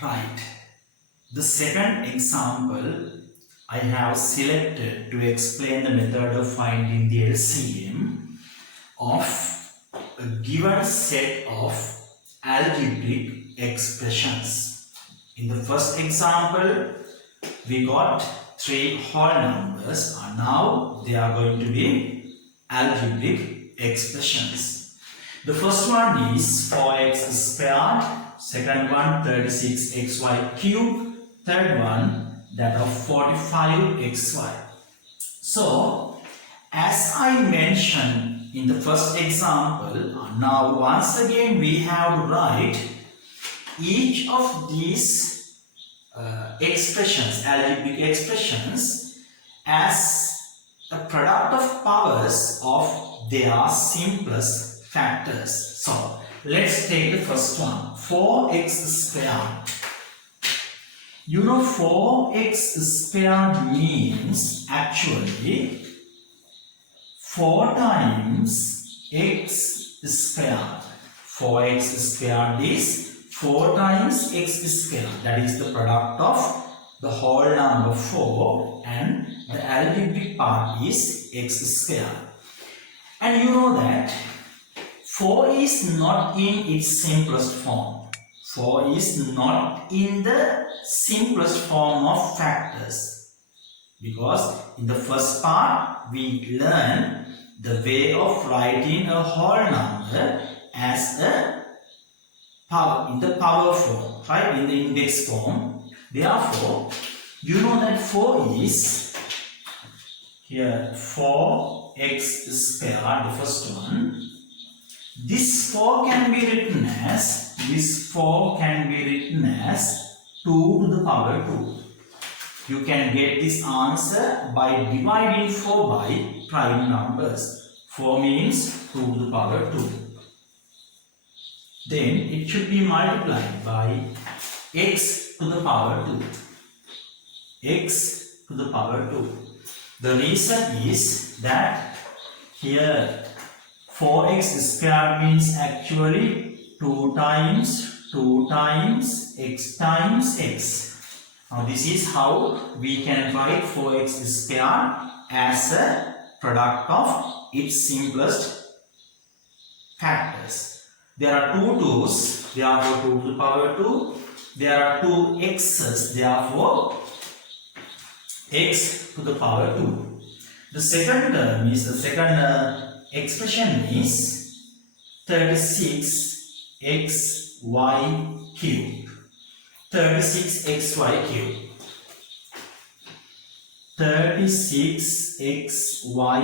Right. The second example I have selected to explain the method of finding the LCM of a given set of algebraic expressions. In the first example, we got three whole numbers, and now they are going to be algebraic expressions. The first one is 4x squared, second one 36xy cubed, third one that of 45xy. So, as I mentioned in the first example, now once again we have to write each of these expressions, algebraic expressions, as a product of powers of their simplest factors. So, let's take the first one, 4x squared. You know 4x squared means actually 4 times x squared. 4x squared is 4 times x squared. That is the product of the whole number 4 and the algebraic part is x squared. And you know that 4 is not in its simplest form. 4 is not in the simplest form of factors. Because in the first part we learn the way of writing a whole number as a power, in the power form, right, in the index form. Therefore, you know that 4 is here 4x squared, the first one. This 4 can be written as 2 to the power 2. You can get this answer by dividing 4 by prime numbers. 4 means 2 to the power 2. Then it should be multiplied by x to the power 2. X to the power 2. The reason is that here 4x squared means actually 2 times x times x. Now this is how we can write 4x squared as a product of its simplest factors. There are 2 2's, therefore 2 to the power 2. There are 2 x's, therefore x to the power 2. The second term is, the second expression is 36xy cubed. 36xy cubed. 36xy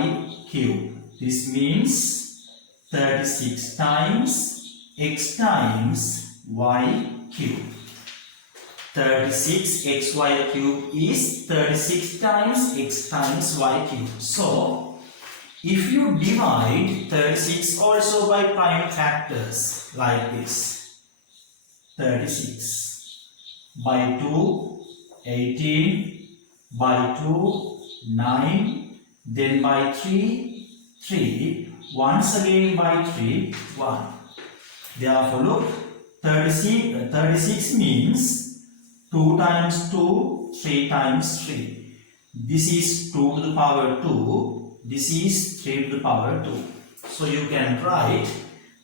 cubed. This means 36 times x times y cubed. 36xy cubed is 36 times x times y cubed. So, if you divide 36 also by prime factors like this, 36 by 2, 18, by 2, 9, then by 3, 3, once again by 3, 1. Therefore, look, 36 means 2 times 2, 3 times 3. This is 2 to the power 2, this is 3 to the power 2. So, you can write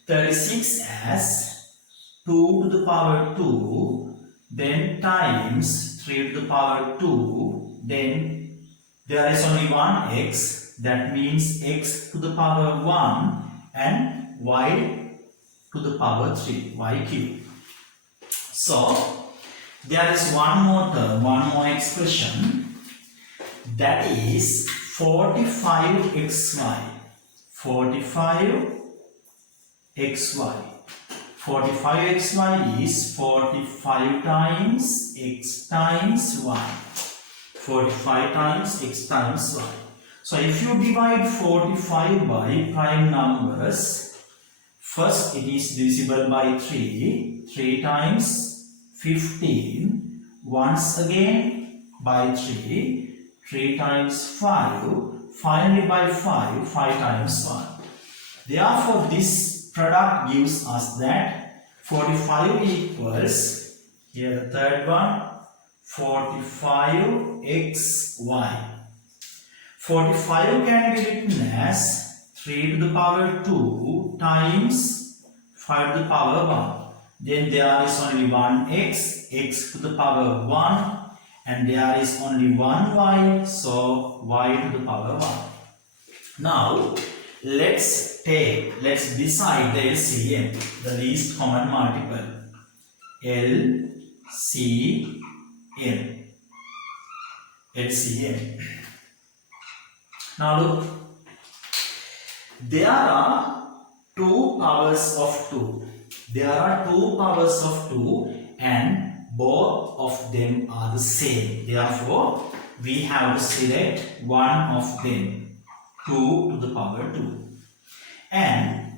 36 as 2 to the power 2, then times 3 to the power 2, then there is only one x, that means x to the power 1 and y to the power 3, y cubed. So, there is one more term, one more expression, that is 45xy. 45xy. 45xy is 45 times x times y. 45 times x times y. So, if you divide 45 by prime numbers, first it is divisible by 3. 3 times 15. Once again by 3. 3 times 5. Finally by 5. 5 times 1. Therefore, this product gives us that 45 equals Here the third one, 45xy. 45 can be written as 3 to the power 2 times 5 to the power 1. Then there is only one x, x to the power 1, and there is only one y, so y to the power 1. Now let's decide the LCM, the least common multiple. LCM. Now look, there are two powers of 2. There are two powers of 2 and both of them are the same. Therefore, we have to select one of them, 2 to the power 2. And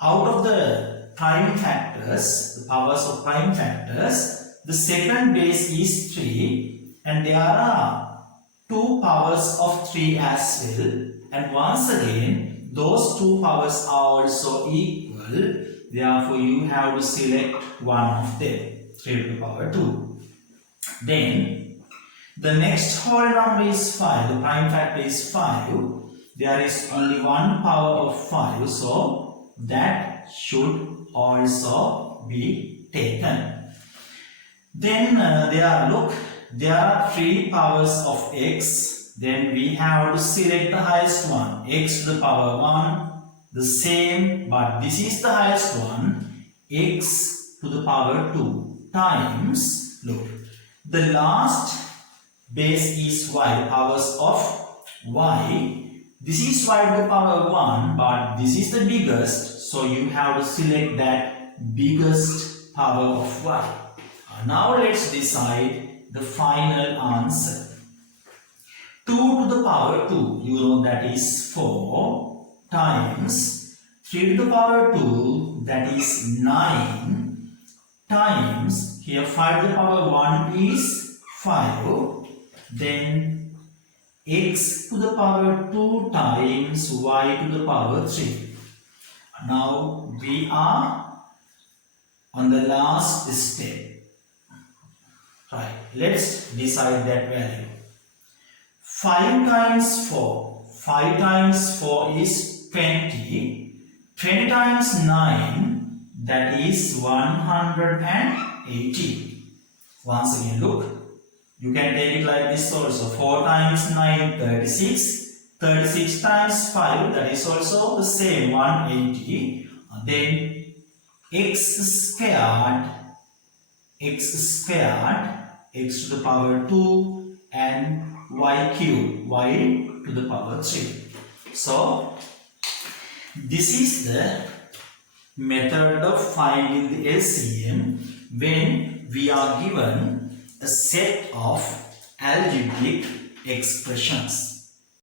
out of the prime factors, the powers of prime factors, the second base is 3 and there are two powers of 3 as well, and once again those two powers are also equal, therefore you have to select one of them, 3 to the power 2. Then the next whole number is 5, the prime factor is 5, there is only one power of 5, so that should also be taken. Then there are 3 powers of x, then we have to select the highest one, x to the power 1, the same, but this is the highest one, x to the power 2 times, look, the last base is y, the powers of y, this is y to the power 1, but this is the biggest, so you have to select that biggest power of y. Now let's decide the final answer. 2 to the power 2, you know that is 4, times 3 to the power 2, that is 9, times, here 5 to the power 1 is 5, then x to the power 2 times y to the power 3. Now we are on the last step. Right, let's decide that value. 5 times 4. 5 times 4 is 20. 20 times 9, that is 180. Once again, look, you can take it like this also. 4 times 9, 36. 36 times 5, that is also the same, 180. Then x squared, x to the power 2, and y cube, y to the power 3. So this is the method of finding the LCM when we are given a set of algebraic expressions.